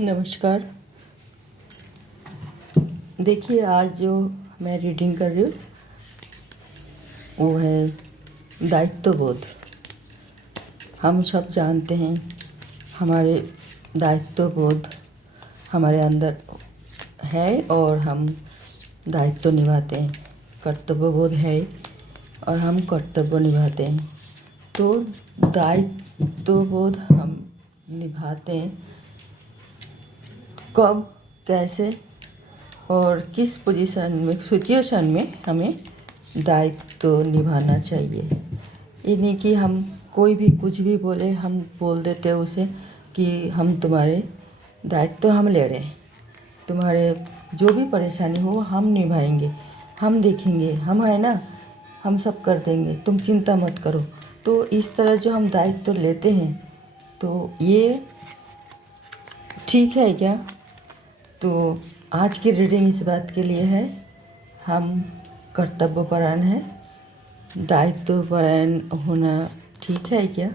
नमस्कार। देखिए, आज जो मैं रीडिंग कर रही हूँ वो है दायित्वबोध। हम सब जानते हैं हमारे दायित्वबोध हमारे अंदर है और हम दायित्व निभाते हैं। कर्तव्यबोध है और हम कर्तव्य निभाते हैं। तो दायित्वबोध हम निभाते हैं कब, कैसे और किस सिचुएशन में हमें दायित्व निभाना चाहिए। ये नहीं कि हम कोई भी कुछ भी बोले, हम बोल देते हैं उसे कि हम तुम्हारे दायित्व हम ले रहे हैं, तुम्हारे जो भी परेशानी हो हम निभाएंगे, हम देखेंगे, हम है ना, हम सब कर देंगे, तुम चिंता मत करो। तो इस तरह जो हम दायित्व लेते हैं तो ये ठीक है क्या? तो आज की रीडिंग इस बात के लिए है, हम कर्तव्यपरायण हैं, दायित्वपरायण होना ठीक है क्या?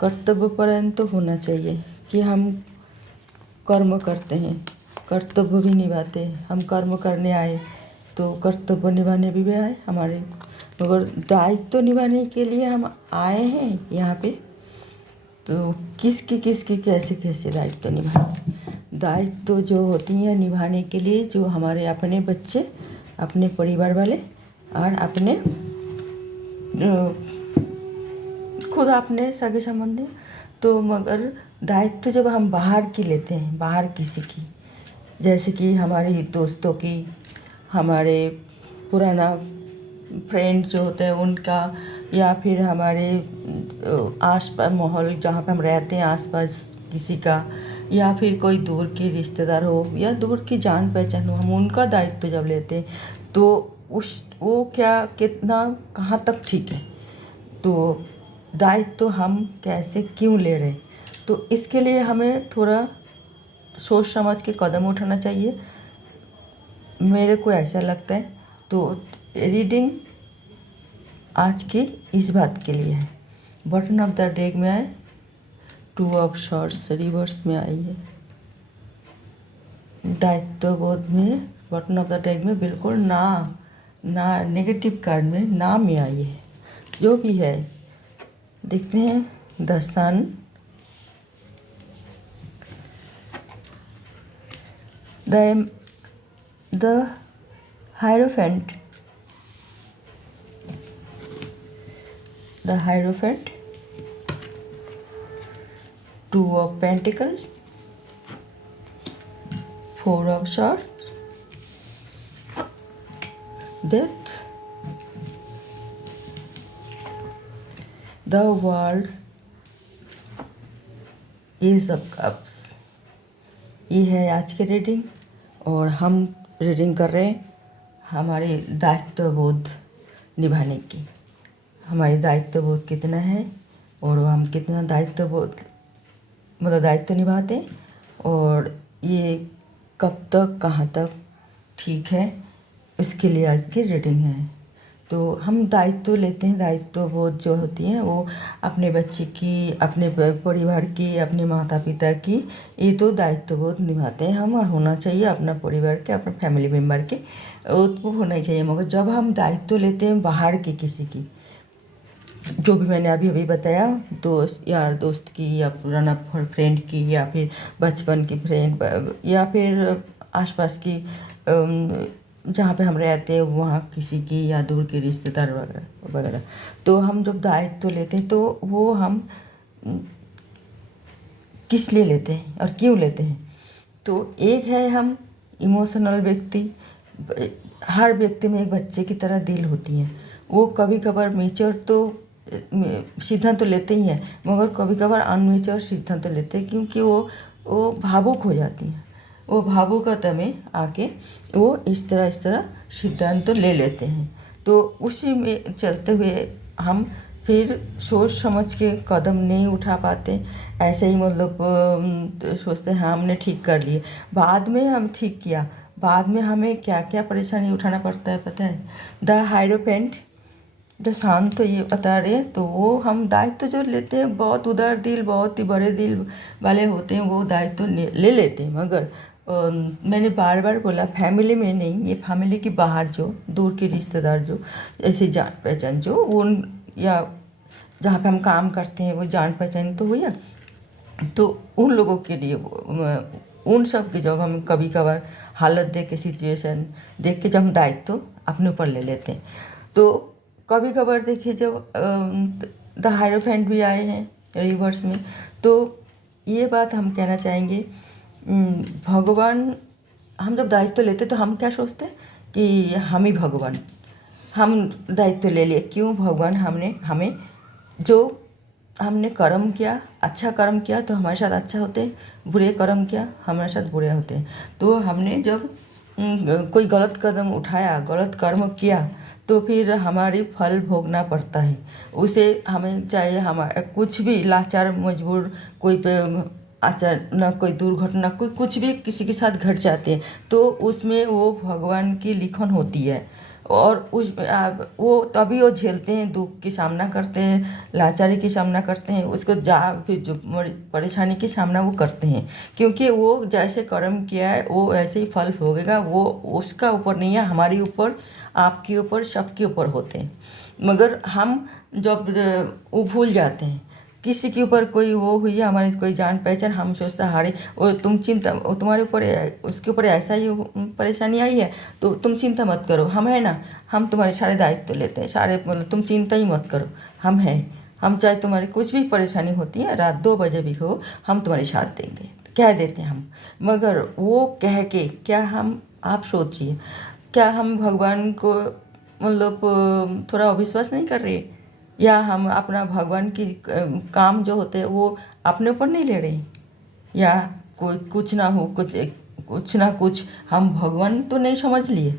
कर्तव्यपरायण तो होना चाहिए कि हम कर्म करते हैं, कर्तव्य भी निभाते हैं। हम कर्म करने आए तो कर्तव्य निभाने भी आए हमारे, मगर दायित्व निभाने के लिए हम आए हैं यहाँ पे। तो किसकी कैसे कैसे दायित्व निभाए। दायित्व जो होती हैं निभाने के लिए, जो हमारे अपने बच्चे, अपने परिवार वाले और अपने खुद अपने सगे संबंधी। तो मगर दायित्व जब हम बाहर की लेते हैं, बाहर किसी की, जैसे कि हमारी दोस्तों की, हमारे पुराना फ्रेंड जो होते हैं उनका, या फिर हमारे आसपास माहौल जहाँ पे हम रहते हैं आसपास किसी का, या फिर कोई दूर के रिश्तेदार हो या दूर की जान पहचान हो, हम उनका दायित्व जब लेते हैं तो वो क्या, कितना, कहाँ तक ठीक है। तो दायित्व हम कैसे क्यों ले रहे हैं, तो इसके लिए हमें थोड़ा सोच समझ के कदम उठाना चाहिए, मेरे को ऐसा लगता है। तो रीडिंग आज की इस बात के लिए है। बॉटम ऑफ द डेक में आए, 2 ऑफ शॉर्ट्स रिवर्स में आई है। दायित्वबोध में बॉटम ऑफ द डेक में बिल्कुल ना नेगेटिव कार्ड में ना में आई है। जो भी है देखते हैं। The sun, the hierophant, the Hierophant, 2 of Pentacles, 4 of Swords, Death, the World, Ace of Cups। ये है आज की रीडिंग और हम रीडिंग कर रहे हैं हमारे दायित्वबोध निभाने की। हमारी दायित्वबोध कितना है और हम कितना दायित्वबोध दायित्व निभाते हैं, और ये कब तक, कहाँ तक ठीक है, इसके लिए आज की रीडिंग है। तो हम दायित्व लेते हैं, दायित्वबोध जो होती है वो अपने बच्चे की, अपने परिवार की, अपने माता पिता की, ये तो दायित्वबोध निभाते हैं हम। होना चाहिए अपना परिवार के, अपने फैमिली मेम्बर के, वो होना ही चाहिए। मगर जब हम दायित्व लेते हैं बाहर की किसी की, जो भी मैंने अभी बताया, दोस्त, यार दोस्त की, या पुराना फ्रेंड की, या फिर बचपन की फ्रेंड, या फिर आसपास की जहाँ पे हम रहते हैं वहाँ किसी की, या दूर के रिश्तेदार वगैरह वगैरह। तो हम जब दायित्व लेते हैं तो वो हम किस लिए लेते हैं और क्यों लेते हैं। तो एक है, हम इमोशनल व्यक्ति, हर व्यक्ति में एक बच्चे की तरह दिल होती है। वो कभी कभार मेच्योर तो सिद्धांत तो लेते ही हैं, मगर कभी कभार अनमेच्योर सिद्धांत तो लेते हैं, क्योंकि वो भावुक हो जाती हैं। वो भावुकता में आके वो इस तरह सिद्धांत तो ले लेते हैं। तो उसी में चलते हुए हम फिर सोच समझ के कदम नहीं उठा पाते। ऐसे ही सोचते हैं हमने ठीक कर लिए, बाद में हम ठीक किया, बाद में हमें क्या क्या परेशानी उठाना पड़ता है पता है। द हायरोफेंट जो शांत तो ये बता रहे हैं, तो वो हम दायित्व जो लेते हैं बहुत उदार दिल, बहुत ही बड़े दिल वाले होते हैं, वो दायित्व ले लेते हैं। मगर मैंने बार बार बोला, फैमिली में नहीं, ये फैमिली के बाहर जो दूर के रिश्तेदार जो ऐसे जान पहचान जो उन, या जहाँ पे हम काम करते हैं वो जान पहचान तो हुई, तो उन लोगों के लिए उन सब की जब हम कभी कभार हालत देख के, सिचुएशन देख के जब हम दायित्व अपने ऊपर ले लेते हैं, तो कभी कभार देखिए जब द हायरोफेंट भी आए हैं रिवर्स में, तो ये बात हम कहना चाहेंगे, भगवान, हम जब दायित्व लेते तो हम क्या सोचते हैं कि हम ही भगवान, हम दायित्व ले लिए। क्यों? भगवान हमें जो हमने कर्म किया, अच्छा कर्म किया तो हमारे साथ अच्छा होते हैं, बुरे कर्म किया हमारे साथ बुरे होते हैं। तो हमने जब कोई गलत कदम उठाया, गलत कर्म किया, तो फिर हमारी फल भोगना पड़ता है उसे। हमें चाहे हमारा कुछ भी लाचार मजबूर, कोई पे अचानक कोई दुर्घटना, कोई कुछ भी किसी के साथ घट जाते हैं, तो उसमें वो भगवान की लिखन होती है, और वो तभी वो झेलते हैं, दुख की सामना करते हैं, लाचारी की सामना करते हैं, उसको फिर जो परेशानी की सामना वो करते हैं, क्योंकि वो जैसे कर्म किया है वो ऐसे ही फल भोगेगा। वो उसका ऊपर नहीं है, हमारे ऊपर, आपके ऊपर, सबके ऊपर होते हैं। मगर हम जब वो भूल जाते हैं, किसी के ऊपर कोई वो हुई है, हमारी कोई जान पहचान, हम सोचते हैं हारे, वो तुम चिंता, वो तुम्हारे ऊपर, उसके ऊपर ऐसा ही परेशानी आई है, तो तुम चिंता मत करो, हम है ना, हम तुम्हारे सारे दायित्व लेते हैं, सारे, मतलब तुम चिंता ही मत करो, हम हैं, हम चाहे तुम्हारी कुछ भी परेशानी होती है, रात 2 बजे भी हो, हम तुम्हारे साथ देंगे, कह देते हैं हम। मगर वो कह के क्या हम, आप सोचिए, क्या हम भगवान को मतलब थोड़ा अविश्वास नहीं कर रहे, या हम अपना भगवान की काम जो होते हैं वो अपने ऊपर नहीं ले रहे, या कोई कुछ ना हो, कुछ ना कुछ हम भगवान तो नहीं समझ लिए।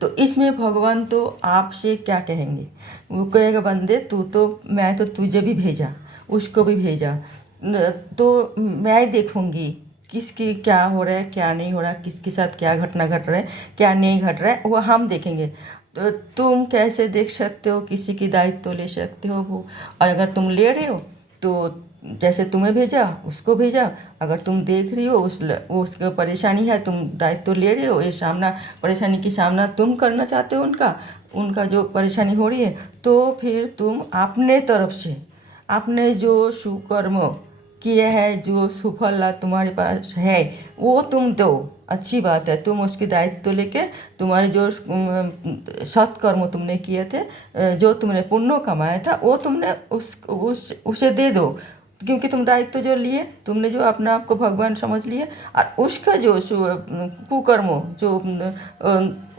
तो इसमें भगवान तो आपसे क्या कहेंगे, वो कहेगा बंदे तू तो, मैं तो तुझे भी भेजा, उसको भी भेजा, तो मैं देखूंगी किसकी क्या हो रहा है, क्या नहीं हो रहा, किसके साथ क्या घटना घट रहा है, क्या नहीं घट रहा है, वो हम देखेंगे। तो तुम कैसे देख सकते हो, किसी की दायित्व तो ले सकते हो वो, और अगर तुम ले रहे हो तो जैसे तुम्हें भेजा उसको भेजा, अगर तुम देख रही हो उसका परेशानी है, तुम दायित्व तो ले रहे हो, ये सामना, परेशानी की सामना तुम करना चाहते हो, उनका जो परेशानी हो रही है, तो फिर तुम अपने तरफ से, आपने जो सुकर्म किए हैं, जो सुफल तुम्हारे पास है, वो तुम दो, अच्छी बात है, तुम उसकी दायित्व तो लेके, तुम्हारे जो सत्कर्म तुमने किए थे, जो तुमने पुण्य कमाया था, वो तुमने उसे दे दो, क्योंकि तुम दायित्व जो लिए, तुमने जो अपना आप को भगवान समझ लिए, और उसका जो कुकर्म, जो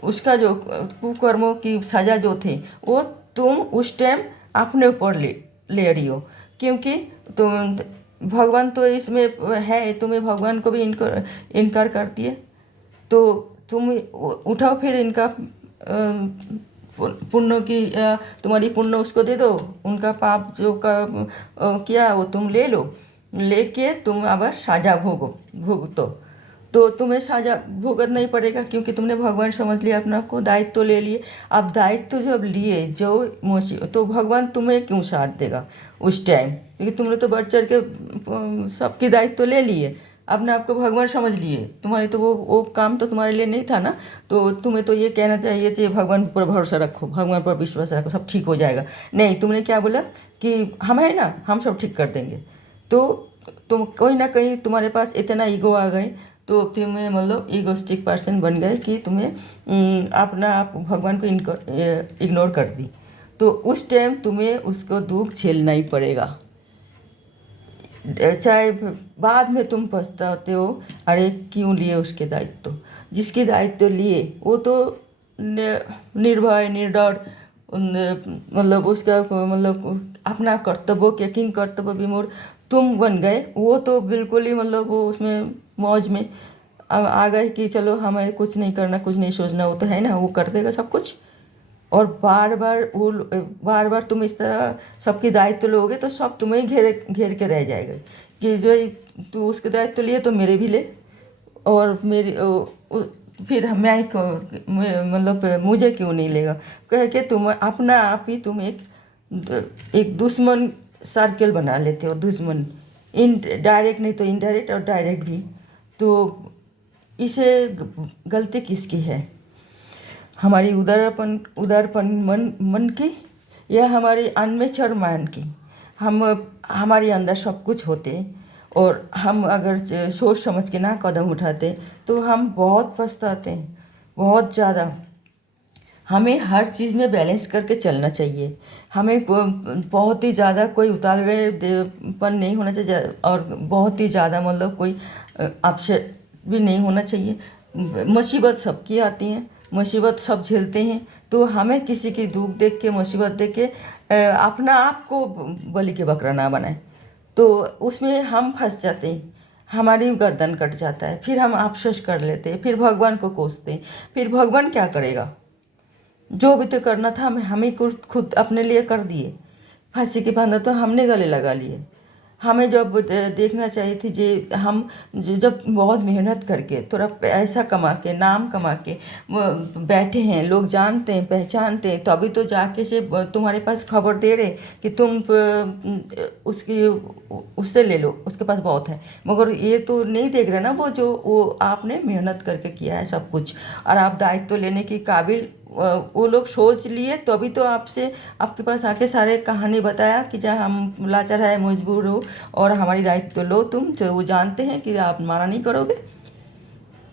उसका जो कुकर्मों की सजा जो थी, वो तुम उस टाइम अपने ऊपर ले रही हो, क्योंकि तुम, भगवान तो इसमें है, तुम्हें भगवान को भी इनकार करती है, तो तुम उठाओ फिर इनका पुण्य की, तुम्हारी पुण्य उसको दे दो, उनका पाप जो किया वो तुम ले लो, लेके तुम अब साजा भुगतो, तो तुम्हें साजा भुगतना नहीं पड़ेगा, क्योंकि तुमने भगवान समझ लिया, अपना को दायित्व तो ले लिए। अब दायित्व जब लिए जो तो भगवान तुम्हें क्यों साथ देगा उस टाइम, क्योंकि तुमने तो बढ़ चढ़ के सबकी दायित्व तो ले लिए, अपने आप को भगवान समझ लिए, तुम्हारे तो वो काम तो तुम्हारे लिए नहीं था ना, तो तुम्हें तो ये कहना चाहिए कि भगवान पर भरोसा रखो, भगवान पर विश्वास रखो, सब ठीक हो जाएगा। नहीं, तुमने क्या बोला कि हम है ना, हम सब ठीक कर देंगे, तो तुम कहीं ना कहीं तुम्हारे पास इतना ईगो आ गए, तो तुम्हें मतलब ईगोस्टिक पर्सन बन गए कि तुम्हें अपना आप भगवान को इग्नोर कर दी, तो उस टाइम तुम्हें उसको दुख झेलना ही पड़ेगा, चाहे बाद में तुम पछताते हो, अरे क्यों लिए उसके दायित्व, जिसकी दायित्व लिए वो तो निर्भय निर्डर, मतलब उसका मतलब अपना कर्तव्य के किंग कर्तव्य विमूढ़ तुम बन गए, वो तो बिल्कुल ही मतलब वो उसमें मौज में आ गए कि चलो हमें कुछ नहीं करना, कुछ नहीं सोचना, वो तो है ना, वो कर देगा सब कुछ। और बार बार तुम इस तरह सबकी दायित्व लोगे तो सब तुम्हें घेर के रह जाएगा, कि जो तू उसके दायित्व लिए तो मेरे भी ले, और फिर मैं मतलब मुझे क्यों नहीं लेगा, कह के तुम अपना आप ही तुम एक दुश्मन सर्कल बना लेते हो, दुश्मन इन डायरेक्ट नहीं तो इनडायरेक्ट और डायरेक्ट भी। तो इसे गलती किसकी है, हमारी उदारपन मन की, या हमारी अन्वेषण मान की। हम हमारे अंदर सब कुछ होते और हम अगर सोच समझ के ना कदम उठाते तो हम बहुत पछताते हैं, बहुत ज़्यादा। हमें हर चीज़ में बैलेंस करके चलना चाहिए। हमें बहुत ही ज़्यादा कोई उतावलेपन नहीं होना चाहिए और बहुत ही ज़्यादा मतलब कोई अपसेट भी नहीं होना चाहिए। मुसीबत सबकी आती हैं, मुसीबत सब झेलते हैं, तो हमें किसी की दुख देख के, मुसीबत देख के अपना आप को बलि के बकरा ना बनाए, तो उसमें हम फंस जाते हैं, हमारी गर्दन कट जाता है, फिर हम अफसोस कर लेते हैं, फिर भगवान को कोसते हैं। फिर भगवान क्या करेगा, जो भी तो करना था हम ही खुद अपने लिए कर दिए, फांसी के फंदा तो हमने गले लगा लिए। हमें जब देखना चाहिए थी जे हम जब बहुत मेहनत करके थोड़ा पैसा कमा के, नाम कमा के वो बैठे हैं, लोग जानते हैं, पहचानते हैं, तो अभी तो जाके से तुम्हारे पास खबर दे रहे कि तुम उसकी उससे ले लो, उसके पास बहुत है। मगर ये तो नहीं देख रहे ना वो आपने मेहनत करके किया है सब कुछ, और आप दायित्व लेने की काबिल वो लोग सोच लिए, तो अभी तो आपसे आपके पास आके सारे कहानी बताया कि जा हम लाचार है, मजबूर हो और हमारी दायित्व लो तुम, तो वो जानते हैं कि आप माना नहीं करोगे।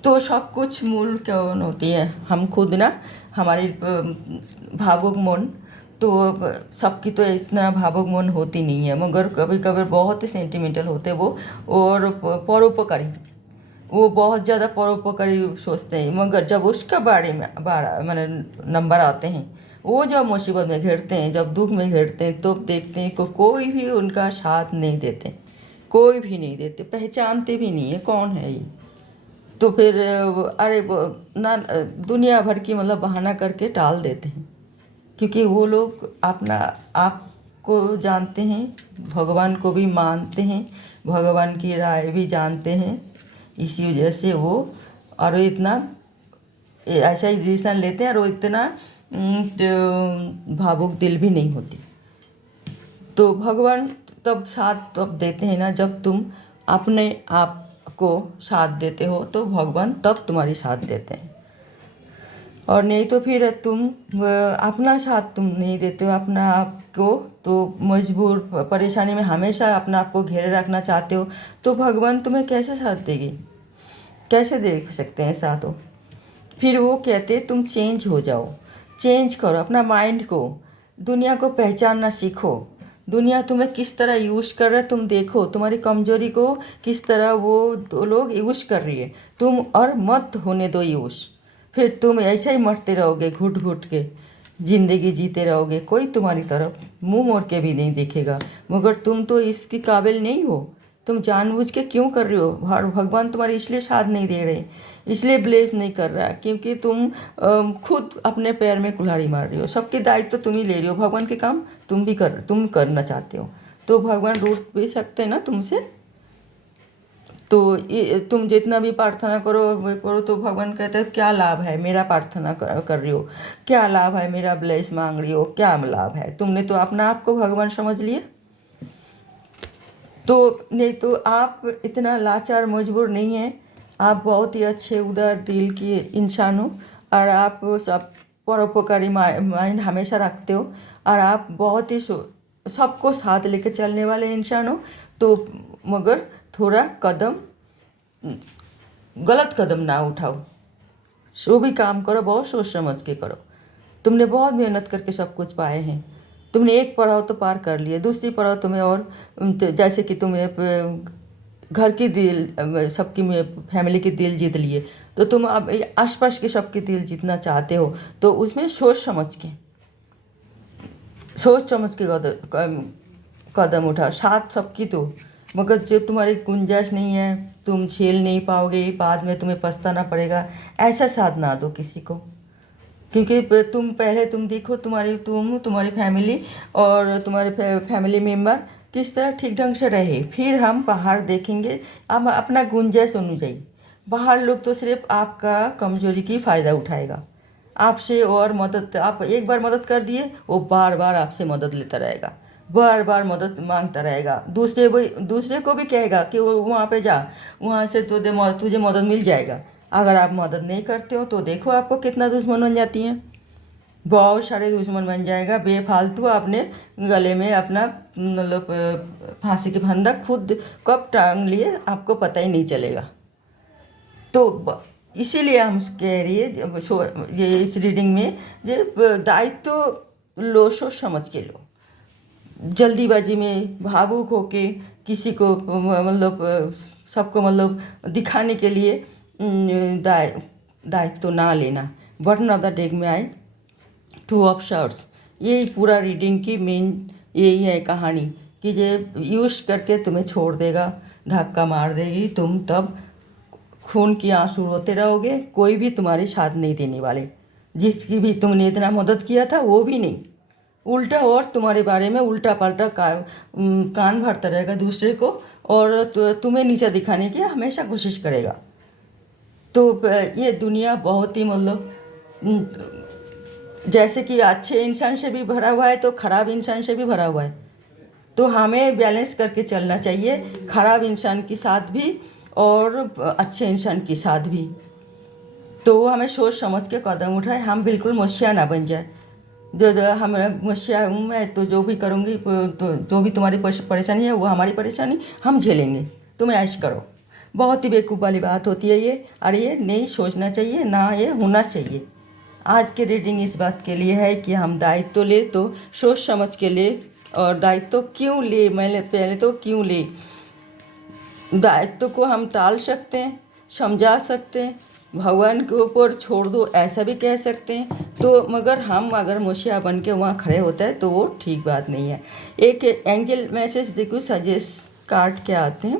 तो सब कुछ मूल कौन होती है, हम खुद ना, हमारी भावुक मन। तो सबकी तो इतना भावुक मन होती नहीं है, मगर कभी कभी बहुत ही सेंटिमेंटल होते वो, और परोपकारी, वो बहुत ज़्यादा परोपकारी सोचते हैं। मगर जब उसका बारे में मैंने नंबर आते हैं, वो जब मुसीबत में घिरते हैं, जब दुख में घिरते हैं, तो देखते हैं कोई भी उनका साथ नहीं देते, कोई भी नहीं देते, पहचानते भी नहीं है कौन है ये। तो फिर अरे ना दुनिया भर की मतलब बहाना करके टाल देते हैं, क्योंकि वो लोग अपना आप को जानते हैं, भगवान को भी मानते हैं, भगवान की राय भी जानते हैं। इसी वजह से वो और वो इतना ऐसा ही डिसीजन लेते हैं, और वो इतना भावुक दिल भी नहीं होती। तो भगवान तब साथ तब देते हैं ना, जब तुम अपने आप को साथ देते हो, तो भगवान तब तुम्हारी साथ देते हैं। और नहीं तो फिर तुम अपना साथ तुम नहीं देते हो अपना आप को, तो मजबूर परेशानी में हमेशा अपना आप को घेरे रखना चाहते हो, तो भगवान तुम्हें कैसे साथ देगी, कैसे देख सकते हैं साथ हो। फिर वो कहते तुम चेंज हो जाओ, चेंज करो अपना माइंड को, दुनिया को पहचानना सीखो। दुनिया तुम्हें किस तरह यूज़ कर रहा है तुम देखो, तुम्हारी कमजोरी को किस तरह वो लोग यूज़ कर रही है तुम, और मत होने दो यूज़। फिर तुम ऐसे ही मरते रहोगे, घुट घुट के जिंदगी जीते रहोगे, कोई तुम्हारी तरफ मुंह मोड़ के भी नहीं देखेगा। मगर तुम तो इसके काबिल नहीं हो, तुम जानबूझ के क्यों कर रहे हो। भगवान तुम्हारी इसलिए साथ नहीं दे रहे, इसलिए ब्लेस नहीं कर रहा, क्योंकि तुम खुद अपने पैर में कुल्हाड़ी मार रही हो। सबके दायित्व तो तुम ही ले रही हो, भगवान के काम तुम करना चाहते हो, तो भगवान रूठ भी सकते हैं ना तुमसे। तो ये तुम जितना भी प्रार्थना करो वो करो, तो भगवान कहते हैं क्या लाभ है मेरा प्रार्थना कर रही हो, क्या लाभ है मेरा ब्लेस मांग रही हो, क्या लाभ है, तुमने तो अपना आप को भगवान समझ लिया। तो नहीं तो आप इतना लाचार मजबूर नहीं हैं, आप बहुत ही अच्छे उदार दिल के इंसान हो, और आप सब परोपकारी माइंड हमेशा रखते हो, और आप बहुत ही सबको साथ लेके चलने वाले इंसान हो। तो मगर थोड़ा गलत कदम ना उठाओ, जो भी काम करो बहुत सोच समझ के करो। तुमने बहुत मेहनत करके सब कुछ पाए हैं, तुमने एक पड़ाव तो पार कर लिए, दूसरी पड़ाव तुम्हें और जैसे कि तुम्हें घर की दिल सबकी फैमिली की दिल जीत लिए, तो तुम अब आसपास के सबकी दिल जीतना चाहते हो, तो उसमें सोच समझ के कदम उठाओ, साथ सबकी तो। मगर जो तुम्हारी गुंजाइश नहीं है, तुम झेल नहीं पाओगे, बाद में तुम्हें पछताना पड़ेगा, ऐसा साथ ना दो किसी को। क्योंकि तुम देखो तुम्हारी फैमिली और तुम्हारे फैमिली मेम्बर किस तरह ठीक ढंग से रहे, फिर हम बाहर देखेंगे। अब अपना गुंजाइश अनुयायी बाहर लोग तो सिर्फ आपका कमजोरी की फ़ायदा उठाएगा, आपसे और मदद, आप एक बार मदद कर दिए वो बार बार आपसे मदद लेता रहेगा, बार बार मदद मांगता रहेगा, दूसरे को भी कहेगा कि वो वहाँ पे जा, वहाँ से तुझे मदद मिल जाएगा। अगर आप मदद नहीं करते हो तो देखो आपको कितना दुश्मन बन जाती हैं, बहुत सारे दुश्मन बन जाएगा। बेफालतू आपने गले में अपना मतलब फांसी के फंदा खुद कब टांग लिए आपको पता ही नहीं चलेगा। तो इसीलिए हम कह रही है ये इस रीडिंग में ये दायित्व तो लो, सोच समझ के लो। जल्दीबाजी में भावुक होके किसी को मतलब सबको मतलब दिखाने के लिए दायित्व तो ना लेना। बटन ऑफ द डेक में आए 2 ऑफ शॉर्ट्स। यही पूरा रीडिंग की मेन यही है कहानी कि ये यूज करके तुम्हें छोड़ देगा, धक्का मार देगी, तुम तब खून की आंसू रोते रहोगे, कोई भी तुम्हारे साथ नहीं देने वाले। जिसकी भी तुमने इतना मदद किया था वो भी नहीं, उल्टा और तुम्हारे बारे में उल्टा पलटा कान भरता रहेगा दूसरे को, और तुम्हें नीचा दिखाने की हमेशा कोशिश करेगा। तो ये दुनिया बहुत ही मतलब जैसे कि अच्छे इंसान से भी भरा हुआ है तो ख़राब इंसान से भी भरा हुआ है। तो हमें बैलेंस करके चलना चाहिए, ख़राब इंसान के साथ भी और अच्छे इंसान के साथ भी। तो हमें सोच समझ के कदम उठाए, हम बिल्कुल मुस्या ना बन जाए। जो हम मुस्या हूँ मैं, तो जो भी करूँगी तो जो भी तुम्हारी परेशानी है वो हमारी परेशानी, हम झेलेंगे, तुम ऐश करो। बहुत ही बेवकूफ़ वाली बात होती है ये, और ये नहीं सोचना चाहिए ना ये होना चाहिए। आज की रीडिंग इस बात के लिए है कि हम दायित्व ले तो सोच समझ के ले, और दायित्व क्यों ले, मैंने पहले तो क्यों ले, दायित्व को हम टाल सकते हैं, समझा सकते हैं, भगवान के ऊपर छोड़ दो ऐसा भी कह सकते हैं। तो मगर हम अगर मुखिया बन के वहाँ खड़े होते हैं तो वो ठीक बात नहीं है। एक एंजल मैसेज देखो, सजेस्ट कार्ड के आते हैं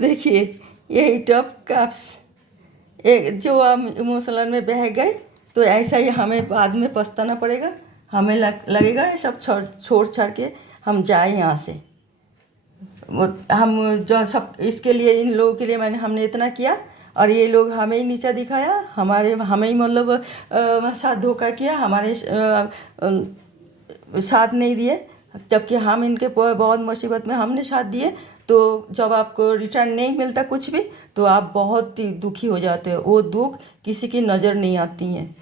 देखिए ये 8 ऑफ कप्स, एक जो हम इमोशनल में बह गए तो ऐसा ही हमें बाद में पछताना पड़ेगा, हमें लगेगा ये सब छोड़ छाड़ के हम जाए यहाँ से। वो हम जो सब इसके लिए, इन लोगों के लिए हमने इतना किया और ये लोग हमें ही नीचा दिखाया, हमें ही मतलब साथ धोखा किया, हमारे साथ नहीं दिए, जबकि हम इनके बहुत मुसीबत में हमने साथ दिए। तो जब आपको रिटर्न नहीं मिलता कुछ भी तो आप बहुत ही दुखी हो जाते हो, वो दुख किसी की नज़र नहीं आती हैं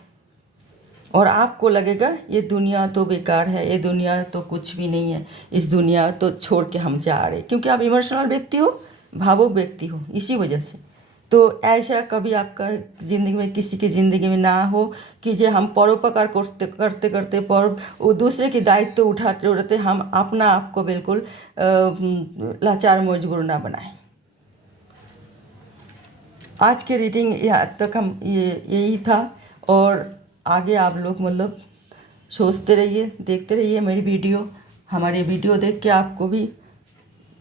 और आपको लगेगा ये दुनिया तो बेकार है, ये दुनिया तो कुछ भी नहीं है, इस दुनिया तो छोड़ के हम जा रहे, क्योंकि आप इमोशनल व्यक्ति हो, भावुक व्यक्ति हो, इसी वजह से। तो ऐसा कभी आपका ज़िंदगी में, किसी की ज़िंदगी में ना हो कि जो हम परोपकार करते करते पर वो दूसरे की दायित्व तो उठाते हम अपना आप को बिल्कुल लाचार मजबूर ना बनाएं। आज की रीडिंग यहाँ तक हम यही था, और आगे आप लोग मतलब सोचते रहिए, देखते रहिए मेरी वीडियो। हमारी वीडियो देख के आपको भी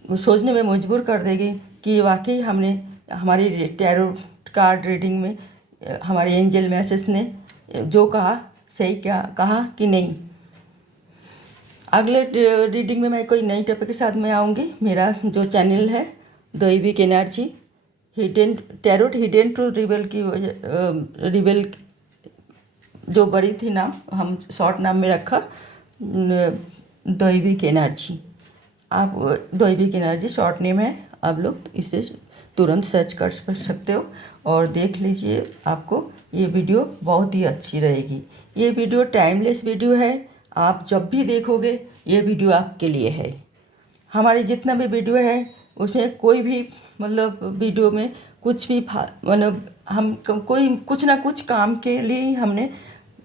सोचने में मजबूर कर देगी कि वाकई हमने हमारी टैरो कार्ड रीडिंग में हमारे एंजल मैसेज ने जो कहा सही क्या कहा कि नहीं। अगले रीडिंग में मैं कोई नई टॉपिक के साथ में आऊँगी। मेरा जो चैनल है दैविक energy hidden tarot hidden to reveal की रिवेल जो बड़ी थी नाम, हम शॉर्ट नाम में रखा दैविक एनर्जी। आप दैविक एनर्जी शॉर्ट नेम है, आप लोग इसे तुरंत सर्च कर सकते हो और देख लीजिए, आपको ये वीडियो बहुत ही अच्छी रहेगी। ये वीडियो टाइमलेस वीडियो है, आप जब भी देखोगे ये वीडियो आपके लिए है। हमारे जितना भी वीडियो है उसमें कोई भी मतलब वीडियो में कुछ भी मतलब हम कोई कुछ ना कुछ काम के लिए ही हमने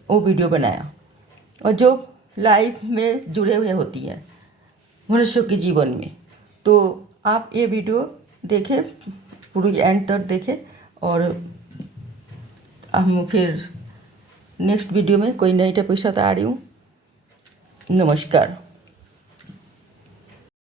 वो वीडियो बनाया, और जो लाइफ में जुड़े हुए होती हैं मनुष्यों के जीवन में। तो आप ये वीडियो देखें, पूरी एंड तक देखें, और हम फिर नेक्स्ट वीडियो में कोई नई टॉपिक साथ आ रही हूँ। नमस्कार।